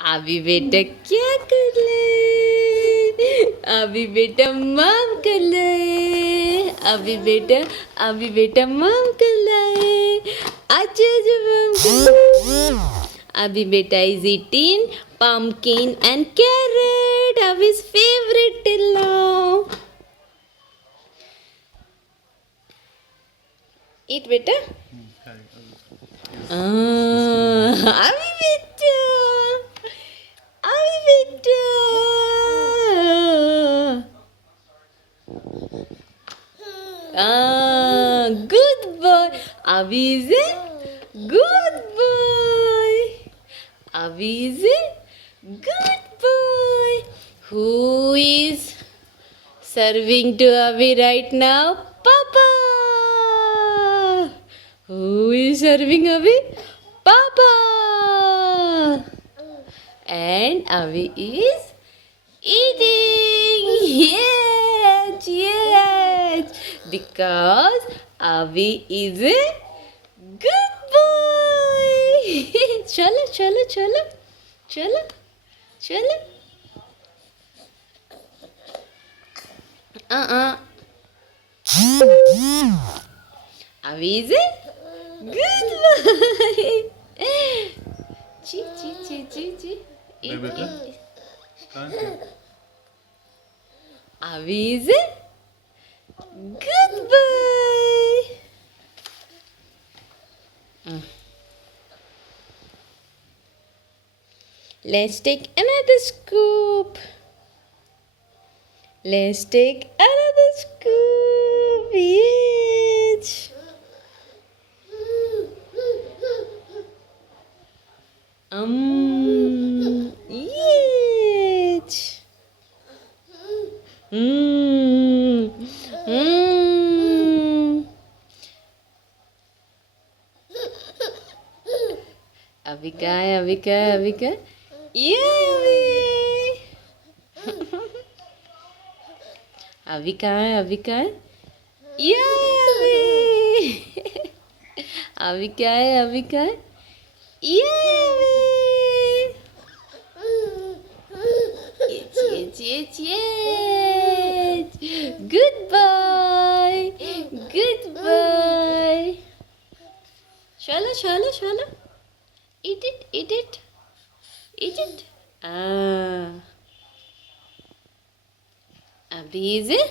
अभी बेटा क्या कर ले? अभी बेटा माम कर ले। अभी बेटा माम कर लाए। अच्छा जो माम कर। अभी बेटा is eating pumpkin and carrot. Of his favorite till now. Eat बेटा. अभी बेटा. अभी बेटा. Good boy. Abhi is a good boy. Abhi is a good boy. Who is serving to Abhi right now? Papa. Who is serving Abhi? Papa. And Abhi is eating. Yes. Because Abhi is a good boy. चलो चलो चलो चलो चलो. Abhi is a good boy. Chi chi chi chi chi. बेटा कहाँ थे? Abhi is a good boy. Let's take another scoop. Let's take another scoop. Yes. Yes. अभी क्या है अभी क्या है अभी क्या है? ये अभी कहाँ है अभी कहाँ है? ये अभी क्या है अभी क्या है? ये Goodbye. Goodbye. चलो चलो चलो. Eat it, eat it, eat it. Abhi is a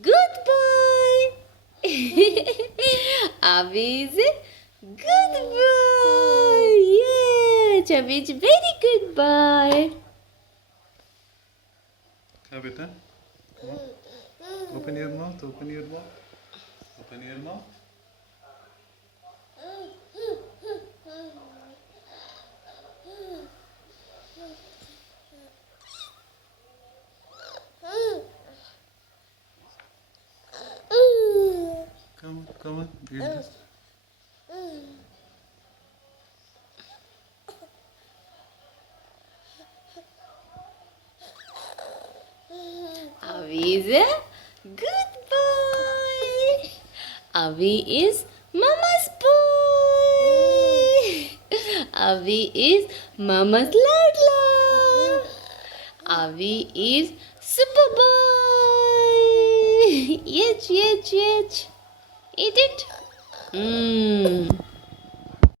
good boy. Abhi is a good boy. Yes, Abhi is very good boy. क्या बेटा? Come on. Open your mouth. Open your mouth. Open your mouth. Come on. Eat this. Abhi is a good boy. Abhi is mama's boy. Abhi is mama's ladla. Abhi is super boy. Yes, yes, yes. Eat it.